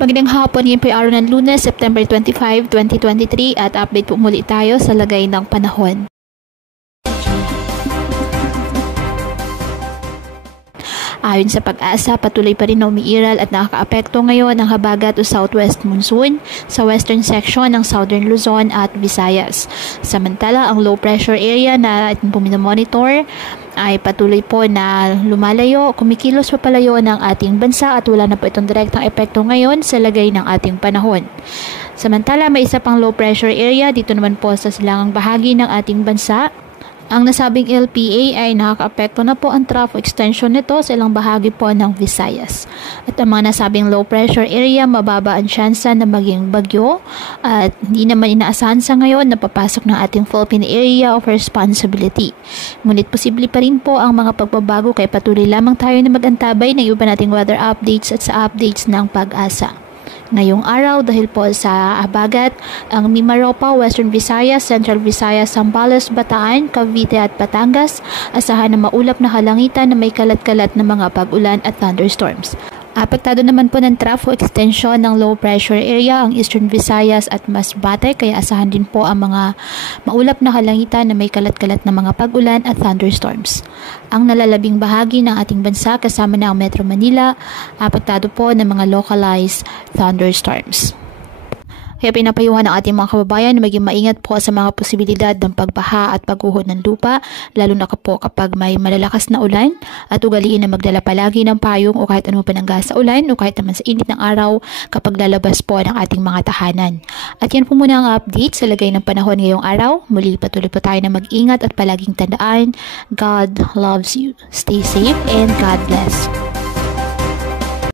Magandang hapon, ngayon po ay araw ng Lunes, September 25, 2023 at update po muli tayo sa lagay ng panahon. Ayon sa Pag-asa, patuloy pa rin na umiiral at nakakaapekto ngayon ang habagat o southwest monsoon sa western section ng southern Luzon at Visayas. Samantala, ang low pressure area na ating monitor ay patuloy po na lumalayo, kumikilos papalayo ng ating bansa at wala na po itong direktang epekto ngayon sa lagay ng ating panahon. Samantala, may isa pang low pressure area dito naman po sa silangang bahagi ng ating bansa. Ang nasabing LPA ay nakakaapekto na po ang trough extension nito sa ilang bahagi po ng Visayas. At ang mga nasabing low pressure area, mababa ang tsansa na maging bagyo at hindi naman inaasahan sa ngayon na papasok ng ating Philippine Area of Responsibility. Ngunit posible pa rin po ang mga pagbabago kaya patuloy lamang tayo na mag-antabay ng iba nating weather updates at sa updates ng Pag-asa. Ngayong araw dahil po sa habagat, ang Mimaropa, Western Visayas, Central Visayas, Zambales, Bataan, Cavite at Batangas, asahan na maulap na halangitan na may kalat-kalat na mga pag-ulan at thunderstorms. Apektado naman po ng trough extension ng low pressure area ang Eastern Visayas at Masbate kaya asahan din po ang mga maulap na halangitan na may kalat-kalat na mga pag-ulan at thunderstorms. Ang nalalabing bahagi ng ating bansa kasama na ang Metro Manila, apektado po ng mga localized thunderstorms. Kaya pinapayuhan ng ating mga kababayan na maging maingat po sa mga posibilidad ng pagbaha at pagguho ng lupa, lalo na po kapag may malalakas na ulan at ugaliin na magdala palagi ng payong o kahit ano panangga sa ulan o kahit naman sa init ng araw kapag lalabas po ng ating mga tahanan. At yan po muna ang update sa lagay ng panahon ngayong araw. Muli patuloy po tayo na mag-ingat at palaging tandaan, God loves you. Stay safe and God bless.